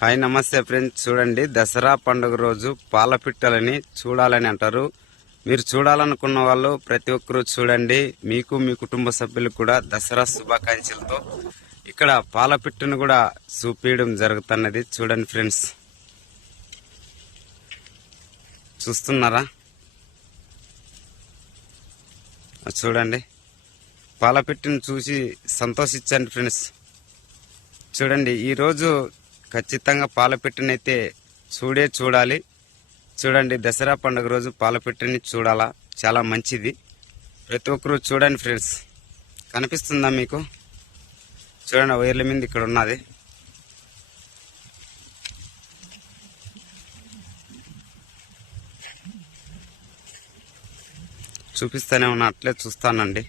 Hi నమస్తే friends. చూడండి, దసరా పండుగ రోజు పాలపిట్టలని చూడాలని అంటారు. మీరు చూడాలనుకున్న వాళ్ళు ప్రతి ఒక్కరూ చూడండి. మీకు మీ కుటుంబ సభ్యులకు కూడా దసరా శుభాకాంక్షలతో ఇక్కడ పాలపిట్టను కూడా చూపించడం జరుగుతున్నది. చూడండి ఫ్రెండ్స్, చూస్తున్నారా? చూడండి, పాలపిట్టను చూసి సంతోషించండి ఫ్రెండ్స్. చూడండి, ఈరోజు ఖచ్చితంగా పాలపిట్టనైతే చూడాలి. చూడండి, దసరా పండుగ రోజు పాలపిట్టని చూడాలా, చాలా మంచిది. ప్రతి ఒక్కరూ చూడండి ఫ్రెండ్స్. కనిపిస్తుందా మీకు? చూడండి, వైర్ల మీద ఇక్కడ ఉన్నది. చూపిస్తానే ఉన్నా, అట్లే చూస్తానండి.